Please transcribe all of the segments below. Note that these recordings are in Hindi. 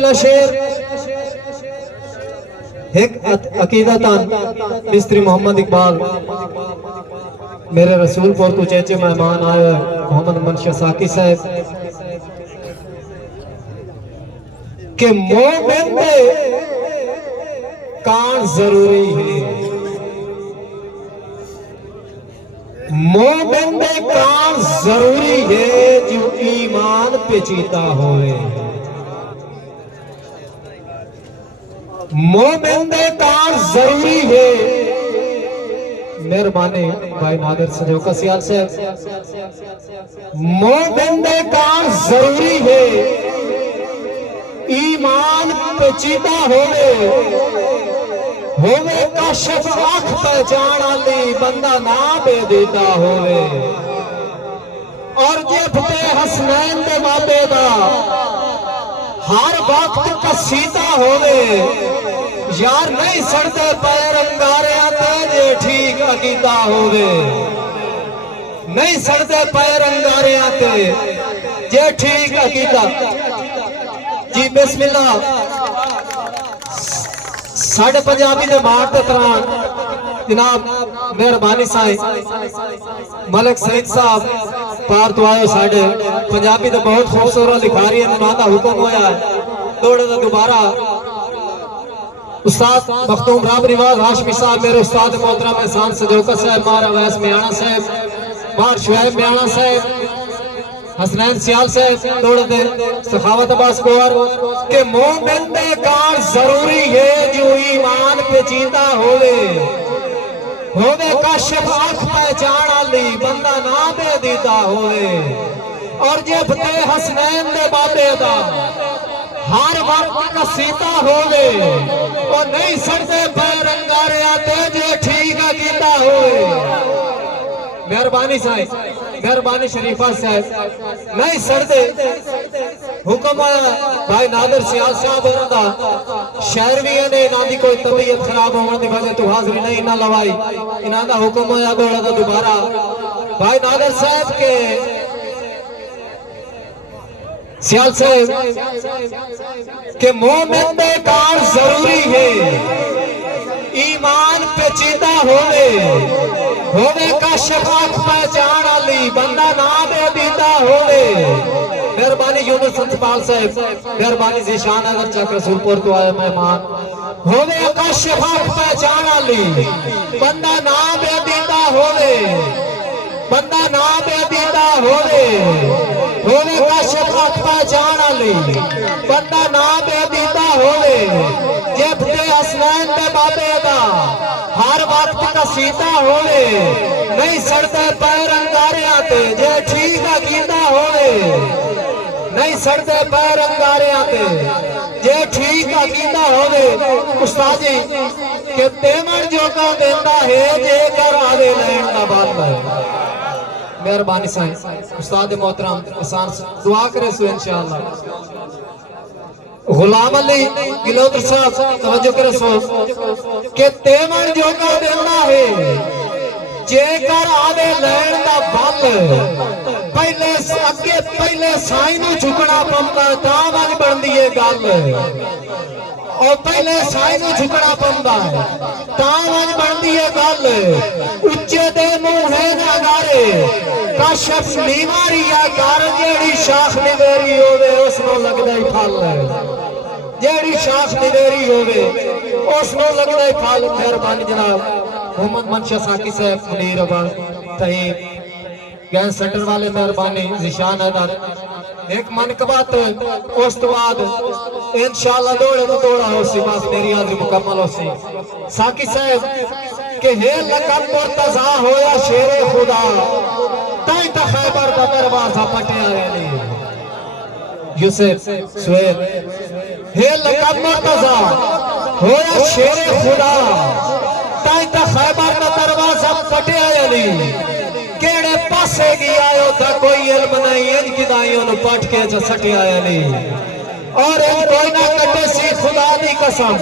पहला शेर एक अकीदतन मिस्त्री मोहम्मद इकबाल मेरे रसूल पर तू चेचे मेहमान आए मोहम्मद मनशा साकी साहब के मोमिन में कान जरूरी है, मोमिन में कान जरूरी है जो ईमान पेचीदा होए। मोमिन में कान जरूरी है। मेहरबानी भाई नादिर सजोका सियाल से मोमिन में कान जरूरी है, ईमान पेचीदा होवे काशिफ आँख पहचान आली बंदा ना बेदीदा होवे। और जे फते हसनैन दे बाबे दा हर वक्त कसीदा होवे, यार नहीं सड़ते पैर अंगारे आते जे ठीक अकीदा होवे। नहीं सड़ते पैर अंगारे आते जे ठीक अकीदा। जी बिस्मिल्लाह साढ़े पंजाबी दे मारते तरह जनाब मेहरबानी साईं मलिक सईद साहब पार तो आयो साढ़े पंजाबी तो बहुत खूबसूरत लिखारी है। उन्होंने हुक्म होया है दौड़े तो दोबारा उस्ताद मखदूम राम रिवाज हाशमी साहब मेरे उस्ताद मोहतरम एहसान सजोका साहब मार अवैस मियाणा साहब मार शुएब मियाणा साहब हसनैन सियाल साहब दौड़े दे सखावत अब्बास कोर के मोमिन में कान जरूरी है जो ईमान पेचीदा होवे काशिफ आँख पहचान आली बंदा ना बेदीदा होवे। और जे फते हसनैन दे बाबे दा हर वक्त कसीदा होवे और नहीं सड़ते पैर अंगारे आते जे ठीक अकीदा होवे। मेहरबानी साईं मेहरबानी शरीफा साहब नहीं सड़ते हुक्म भाई नादिर सियाल साहब होना शहर भी ने इन्हां दी कोई तबीयत खराब होने की वजह तो हाजिरी नहीं ना लवाई। इन्हां दा हुक्म होया दौड़ा दा दोबारा भाई नादिर साहब के सियाल साहब के मोमिन में कान जरूरी है, ईमान पेचीदा होवे काशिफ आँख पहचान आली बंदा ना बेदीदा होवे। मेहरबानी यूनुस संतपाल साहब मेहरबानी ज़ीशान अगर चक रसूलपुर तो आए मेहमान होवे काशिफ आँख पहचान आली बंदा ना बेदीदा होवे बंदा ना बेदीदा होवे काशिफ आँख पहचान आली बंदा ना बेदीदा होवे। जे फते हसनैन दे बाबे दा हर वक्त कसीदा होवे नहीं सड़ते पैर अंगारे आते जे ठीक अकीदा होवे। नहीं सड़ते पैर अंगारे आते जे ठीक अकीदा होवे। उस्ताद जी के तेमन जो का देता है जे कर आवे लैन दा बात है। मेहरबानी साईं उस्ताद मोहतरम एहसान दुआ करे सो इंशाअल्लाह। गुलाम अली गिलोत्र साहब तवज्जो करे सो के तेमन जो का देना है जेकर आवे लैन दा बल पहले अगे पहले साईं नूं झुकना पौंदा तां वज बनदी है गल। और पहले साईं नूं झुकना पौंदा है तां वज बनदी है गल। उच्चे दे मूहे नगारे काशिफ नीवारी या कर जेड़ी शाख निवेरी होवे उसनों लगदा ही फल। जेड़ी शाख निवेरी होवे उसनों लगदा ही फल। मेहरबानी जनाब मोहम्मद मनशा साकी साहब मुनीर अब्बास तहीब गैस सेंटर वाले मेहरबानी ज़ीशान अदर एक मनकबत उस तो बाद इंशाअल्लाह दौड़े तो दौड़ा हो सी बस मेरी हाजिरी मुकम्मल हो सी। साकी साहब के हे लकब मुर्तजा होया शेरे खुदा ताई ता खैबर दा दरवाजा पटिया रे यूसुफ सुहेल हे लकब मुर्तजा होया शेरे खुदा ताई ता खैबर दा दरवाजा पटिया रे केड़े पासे गया था कोई इल्म नहीं इन किदाइयों ने पट के जो सटे आया नहीं। और इन कोई ना कटे सी खुदा दी कसम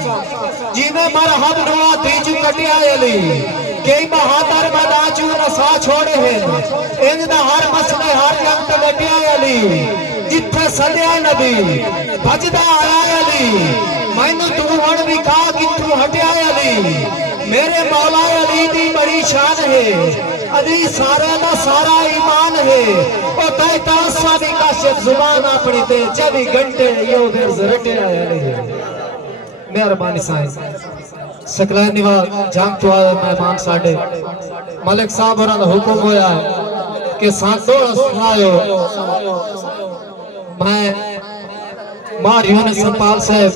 जिने मरहम नुआ तीजू कटे आया नहीं। कई बहादुर मदाचू नसा छोड़े हैं इन दा हर मसले हर जंग ते डटे आया नहीं। जिथे सदिया नबी भजदा आया अली मैनू तू हण विखा किथों हटिया अली मेरे मौला अली दी बड़ी शान है अली सारा दा सारा ईमान है ओ तय तासा दी काशिफ जुबान अपनी ते 24 घंटे यो देर रटे आया अली मेहरबानी साईं सकलैन निवाज जाम तो आए मेहमान साडे मलिक साहब होरां दा हुक्म होया है कि सांसो सुनायो मैं मारियो ने संपाल साहब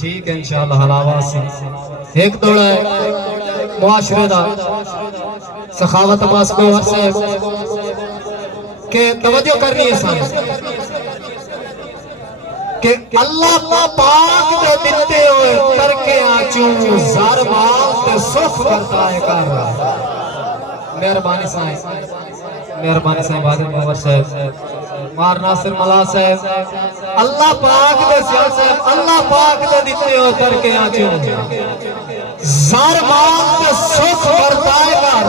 ठीक है इंशाअल्लाह हलावा से एक दौड़ा है मुआशरे दा सखावत अब्बास को साहब के तवज्जो करनी है साहब कि अल्लाह का पाक दे दिते हुए करके आचू ज़र माल ते सुख करता है कर मेहरबानी साईं बादल मुहम्मद साहब मार नासिर मला साहब अल्लाह पाक दे सियाल साहब अल्लाह पाक दे दिते हुए करके आचू ज़र माल ते सुख करता है कर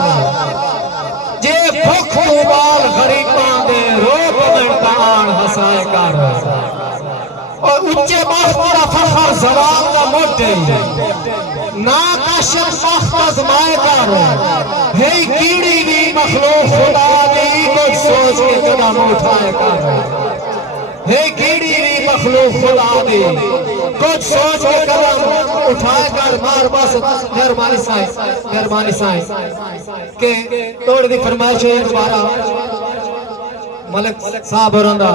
जे भुख उबाल गरीबां दे रोक मिटता आन हसाए कर और उच्चे महफूज फखर जवान का मोटे ना काशिफ महफूज मायकार है कीड़ी भी मखलूक खुदा दी कुछ सोच के कदम उठाए कर है कीड़ी भी मखलूक खुदा दी कुछ सोच के कदम उठाए कर मार बस मेहरबानी साईं के तोड़ दी फरमाइश है दोबारा मलिक साहब होरां दा